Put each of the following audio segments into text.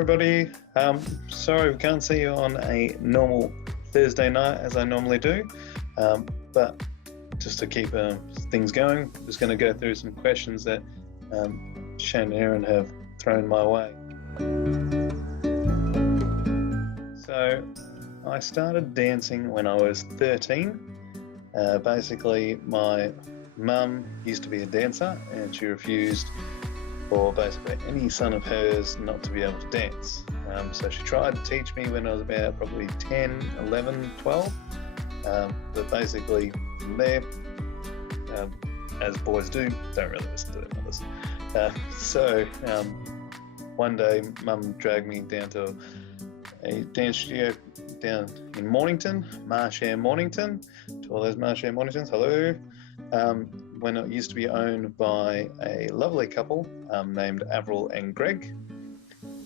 everybody. Sorry we can't see you on a normal Thursday night as I normally do, but just to keep things going, I'm just going to go through some questions that Shane and Aaron have thrown my way. So I started dancing when I was 13. Basically, my mum used to be a dancer and she refused for basically any son of hers not to be able to dance. So she tried to teach me when I was about probably 10, 11, 12. But basically from there, as boys do, don't really listen to their mothers. So one day mum dragged me down to a dance studio down in Mornington, Marsh Air Mornington. To all those Marsh Air Morningtons, hello. When it used to be owned by a lovely couple named Avril and Greg.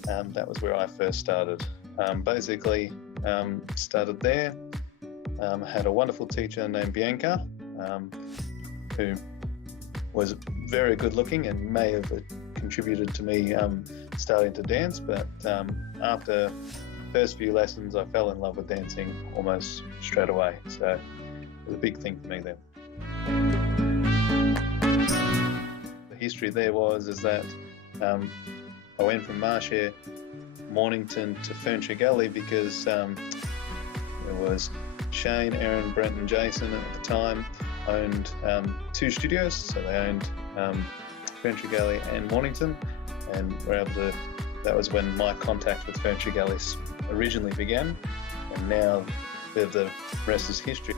That was where I first started. Basically, started there. Had a wonderful teacher named Bianca, who was very good looking and may have contributed to me starting to dance, but after the first few lessons I fell in love with dancing almost straight away, so it was a big thing for me then. The history there is that I went from Marsh Air Mornington to Furniture Gully because there was Shane, Aaron, Brent and Jason at the time owned two studios, so they owned Furniture Gully and Mornington, and were able to, that was when my contact with Furniture Gully originally began, and now the rest is history.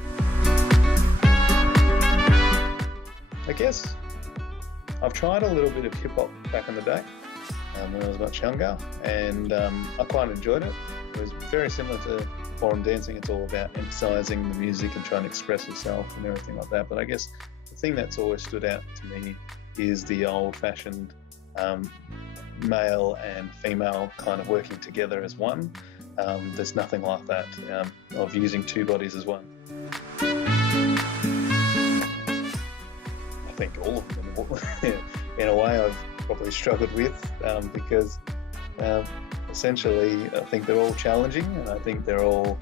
I guess I've tried a little bit of hip hop back in the day when I was much younger, and I quite enjoyed it. It was very similar to forum dancing. It's all about emphasizing the music and trying to express yourself and everything like that. But I guess the thing that's always stood out to me is the old-fashioned male and female kind of working together as one. There's nothing like that of using two bodies as one. I think all of them, in a way, I've probably struggled with because essentially I think they're all challenging, and I think they're all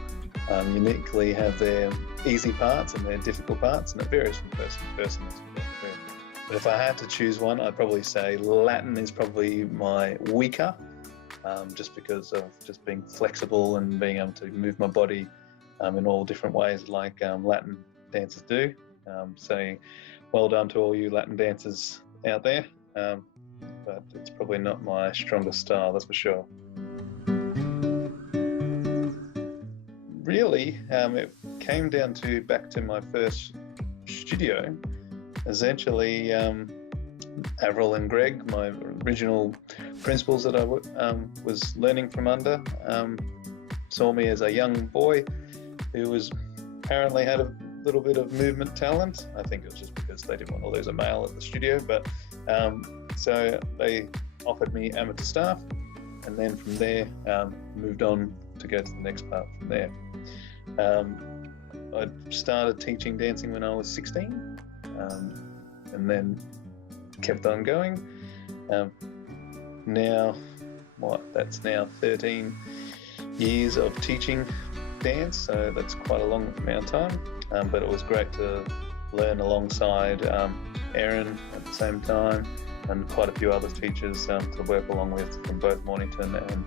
uniquely have their easy parts and their difficult parts, and it varies from person to person. But if I had to choose one, I'd probably say Latin is probably my weaker, just because of just being flexible and being able to move my body in all different ways like Latin dancers do. So well done to all you Latin dancers out there, but it's probably not my strongest style, that's for sure. Really, it came down to back to my first studio. Essentially, Avril and Greg, my original principals that I was learning from under, saw me as a young boy who was apparently had a little bit of movement talent. I think it was just because they didn't want to lose a male at the studio, but so they offered me amateur staff, and then from there moved on to go to the next part from there. I started teaching dancing when I was 16, and then kept on going. Now, that's now 13 years of teaching dance, so that's quite a long amount of time, but it was great to learn alongside Aaron at the same time, and quite a few other teachers to work along with from both Mornington and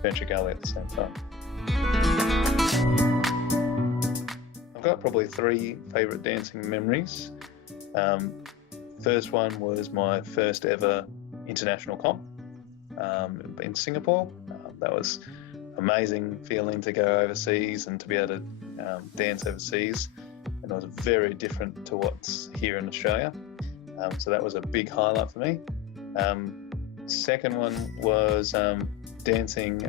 Furniture Gully at the same time. I've got probably three favourite dancing memories. First one was my first ever international comp in Singapore. That was amazing feeling to go overseas and to be able to dance overseas, and it was very different to what's here in Australia. So that was a big highlight for me. Second one was dancing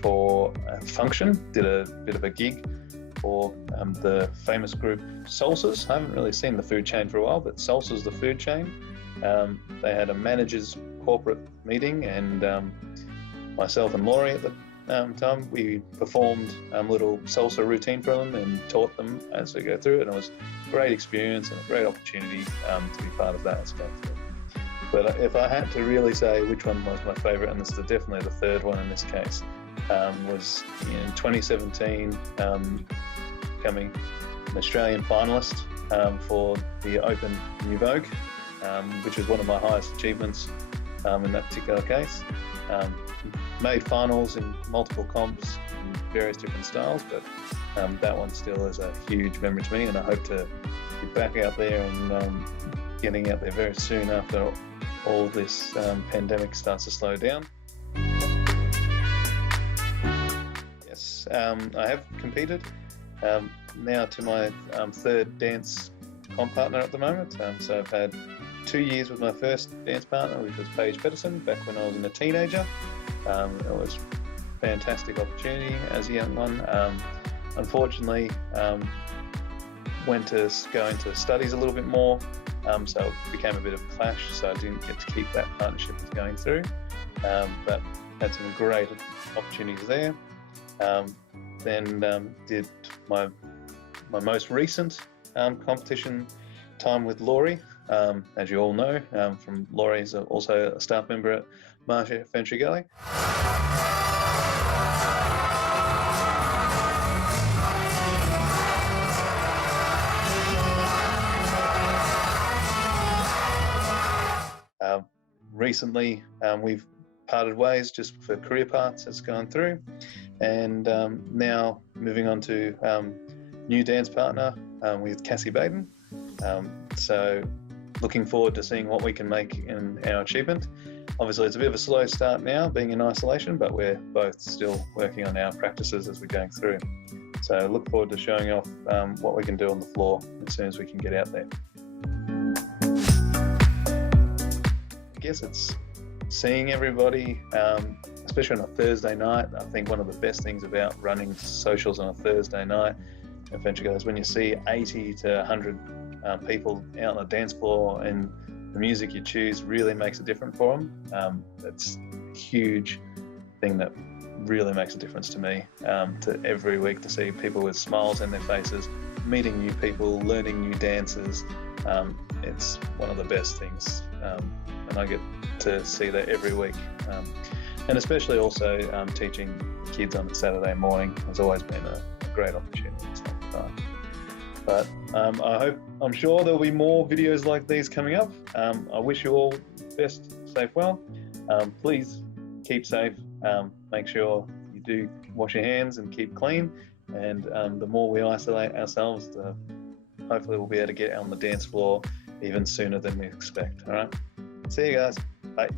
for a function. Did a bit of a gig for the famous group Salsas. I haven't really seen the food chain for a while, but Salsas, the food chain. They had a managers corporate meeting, and myself and Laurie at the time, we performed a little salsa routine for them and taught them as we go through it, and it was a great experience and a great opportunity to be part of that as well. But if I had to really say which one was my favourite, and this is definitely the third one in this case, was in 2017, becoming an Australian finalist for the Open New Vogue, which was one of my highest achievements in that particular case. Made finals in multiple comps in various different styles, but that one still is a huge memory to me, and I hope to be back out there and getting out there very soon after all this pandemic starts to slow down. Yes, I have competed now to my third dance comp partner at the moment. So I've had 2 years with my first dance partner, which was Paige Pedersen, back when I was a teenager. It was a fantastic opportunity as a young one. Unfortunately, went to go into studies a little bit more, so it became a bit of a clash, so I didn't get to keep that partnership going through, but had some great opportunities there. Then did my most recent competition time with Laurie. As you all know, from Laurie is also a staff member at Marcia Ventrigelli. Recently, we've parted ways just for career paths that's gone through, and now moving on to new dance partner with Cassie Baden. So looking forward to seeing what we can make in our achievement. Obviously, it's a bit of a slow start now, being in isolation, but we're both still working on our practices as we're going through. So look forward to showing off what we can do on the floor as soon as we can get out there. I guess it's seeing everybody, especially on a Thursday night. I think one of the best things about running socials on a Thursday night adventure is when you see 80 to 100 people out on the dance floor, and the music you choose really makes a difference for them. It's a huge thing that really makes a difference to me, to every week to see people with smiles on their faces, meeting new people, learning new dances. It's one of the best things, and I get to see that every week. And especially also teaching kids on a Saturday morning has always been a great opportunity. But I'm sure there'll be more videos like these coming up. I wish you all the best, safe well. Please keep safe. Make sure you do wash your hands and keep clean. And the more we isolate ourselves, hopefully we'll be able to get on the dance floor even sooner than we expect. All right. See you guys. Bye.